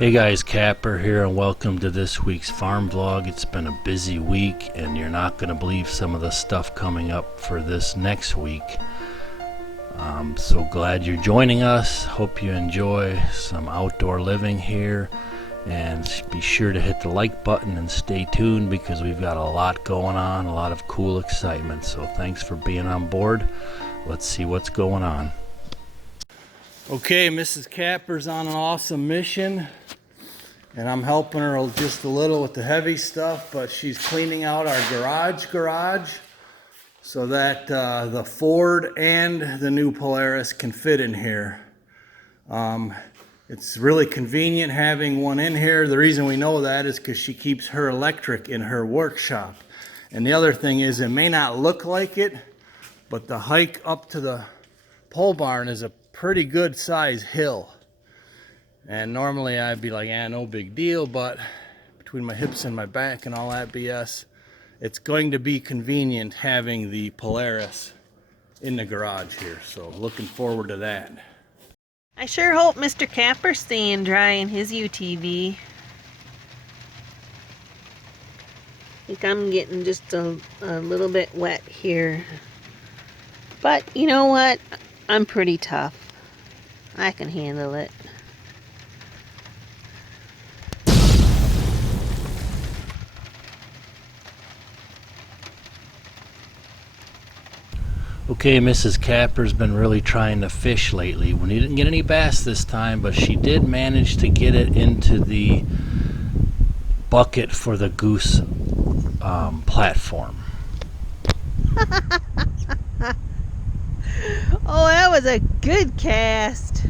Hey guys, Capper here and welcome to this week's farm vlog. It's been a busy week and you're not going to believe some of the stuff coming up for this next week. I'm so glad you're joining us. Hope you enjoy some outdoor living here, and be sure to hit the like button and stay tuned because we've got a lot going on, a lot of cool excitement. So thanks for being on board. Let's see what's going on. Okay, Mrs. Capper's on an awesome mission, and I'm helping her just a little with the heavy stuff, but she's cleaning out our garage so that the Ford and the new Polaris can fit in here. It's really convenient having one in here. The reason we know that is because she keeps her electric in her workshop. And the other thing is, it may not look like it, but the hike up to the pole barn is a pretty good size hill. And normally I'd be like, no big deal, but between my hips and my back and all that BS, it's going to be convenient having the Polaris in the garage here. So looking forward to that. I sure hope Mr. Capper's staying dry in his UTV. I think I'm getting just a little bit wet here. But you know what? I'm pretty tough. I can handle it. Okay, Mrs. Capper's been really trying to fish lately. We didn't get any bass this time, but she did manage to get it into the bucket for the goose platform. Oh, that was a good cast.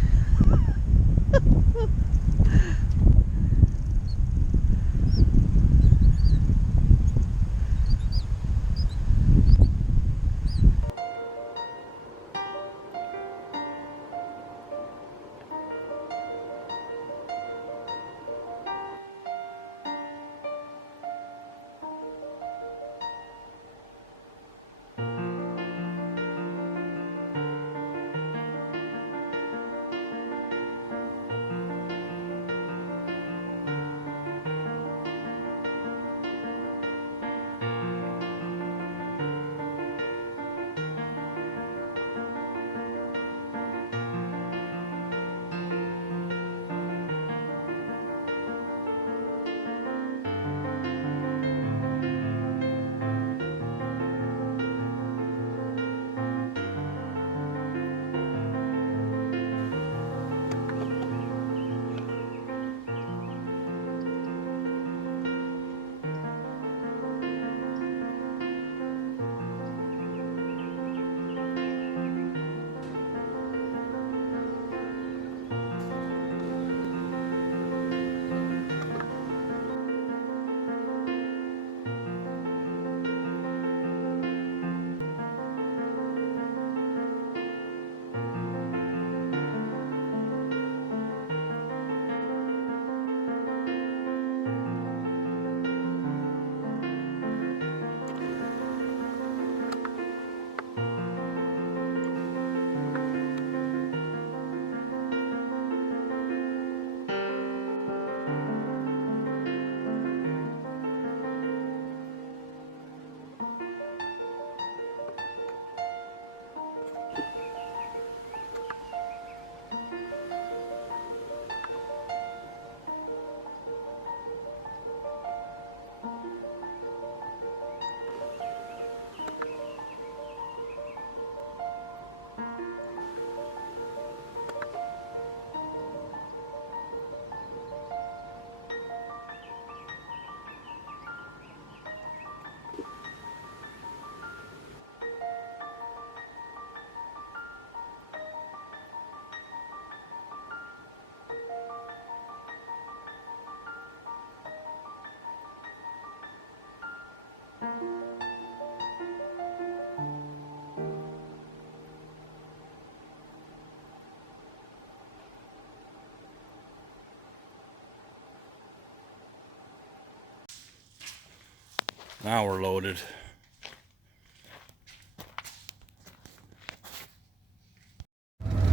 Now we're loaded.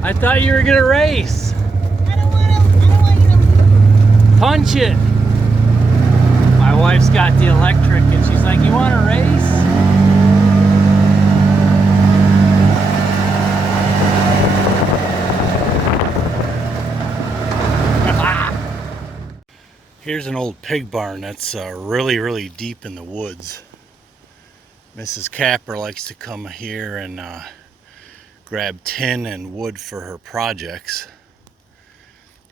I thought you were gonna race. I don't want you to lose. Punch it. My wife's got the electric and she's like, you want to race? Here's an old pig barn that's really deep in the woods. Mrs. Capper likes to come here and grab tin and wood for her projects.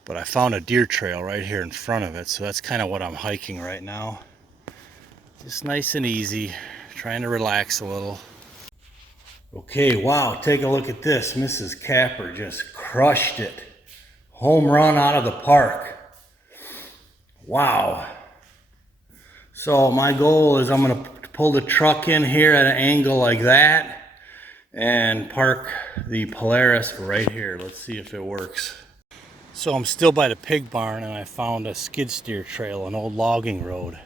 But I found a deer trail right here in front of it, so that's kind of what I'm hiking right now. Just nice and easy, trying to relax a little. Okay, wow, take a look at this. Mrs. Capper just crushed it. Home run out of the park. Wow. So my goal is I'm going to pull the truck in here at an angle like that and park the Polaris right here. Let's see if it works. So I'm still by the pig barn and I found a skid steer trail, an old logging road.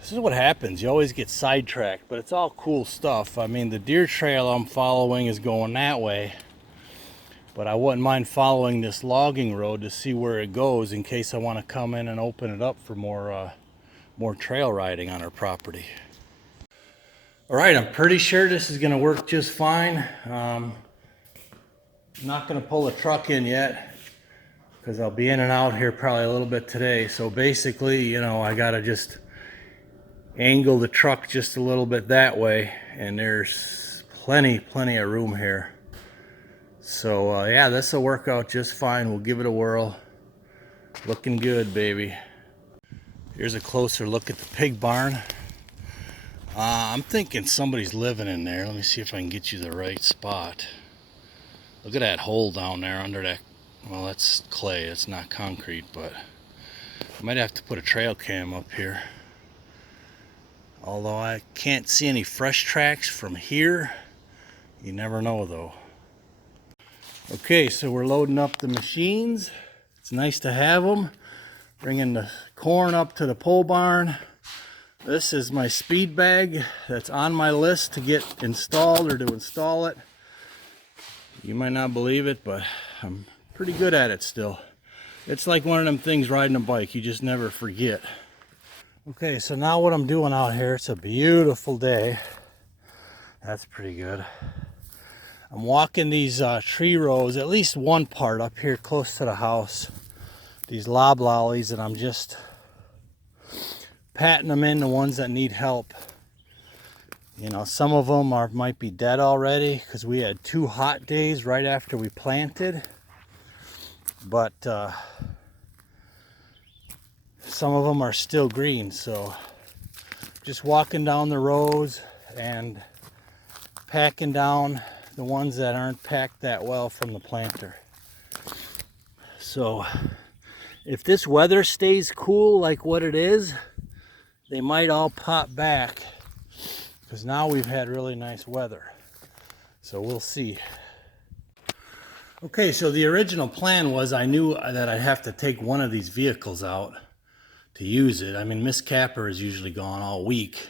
This is what happens. You always get sidetracked, but it's all cool stuff. I mean, the deer trail I'm following is going that way, but I wouldn't mind following this logging road to see where it goes in case I want to come in and open it up for more trail riding on our property. All right, I'm pretty sure this is going to work just fine. Not going to pull the truck in yet because I'll be in and out here probably a little bit today. So basically, you know, I got to just angle the truck just a little bit that way, and there's plenty of room here. So yeah, this will work out just fine. We'll give it a whirl. Looking good, baby. Here's a closer look at the pig barn. I'm thinking somebody's living in there. Let me see if I can get you the right spot. Look at that hole down there under that. Well, that's clay, it's not concrete, but I might have to put a trail cam up here. Although I can't see any fresh tracks from here. You never know though. Okay, so we're loading up the machines. It's nice to have them. Bringing the corn up to the pole barn. This is my speed bag that's on my list to get installed or to install it. You might not believe it, but I'm pretty good at it still. It's like one of them things riding a bike, you just never forget. Okay, so now what I'm doing out here, it's a beautiful day. That's pretty good. I'm walking these tree rows, at least one part up here close to the house. These loblollies, and I'm just patting them in, the ones that need help. You know, some of them might be dead already because we had 2 hot days right after we planted. But some of them are still green, so just walking down the rows and packing down the ones that aren't packed that well from the planter. So if this weather stays cool like what it is, they might all pop back. Because now we've had really nice weather. So we'll see. Okay, so the original plan was I knew that I'd have to take one of these vehicles out to use it. I mean, Miss Capper is usually gone all week.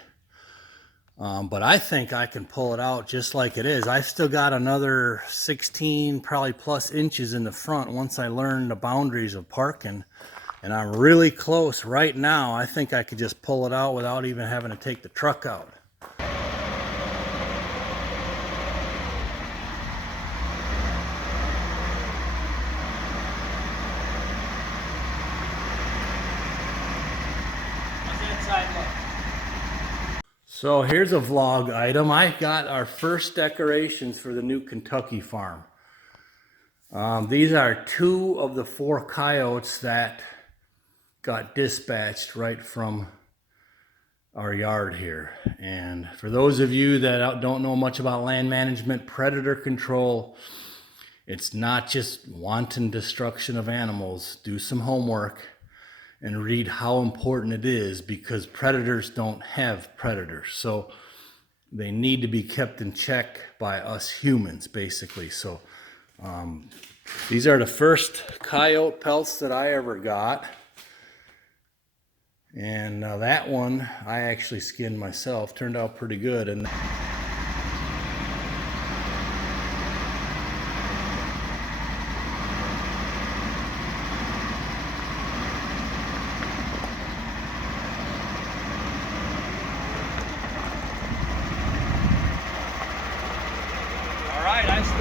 But I think I can pull it out just like it is. I've still got another 16, probably plus inches in the front once I learn the boundaries of parking. And I'm really close right now. I think I could just pull it out without even having to take the truck out. So here's a vlog item. I got our first decorations for the new Kentucky farm. These are 2 of the 4 coyotes that got dispatched right from our yard here. And for those of you that don't know much about land management, predator control, it's not just wanton destruction of animals. Do some homework and read how important it is, because predators don't have predators. So they need to be kept in check by us humans, basically. So these are the first coyote pelts that I ever got. And that one I actually skinned myself. Turned out pretty good. And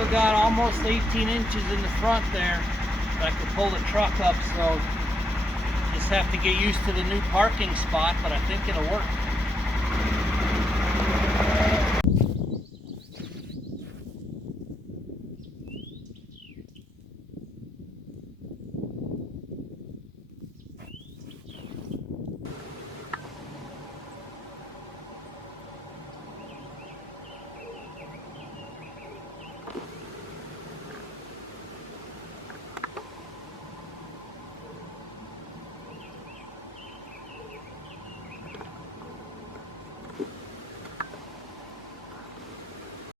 still got almost 18 inches in the front there. I could pull the truck up, so just have to get used to the new parking spot, but I think it'll work.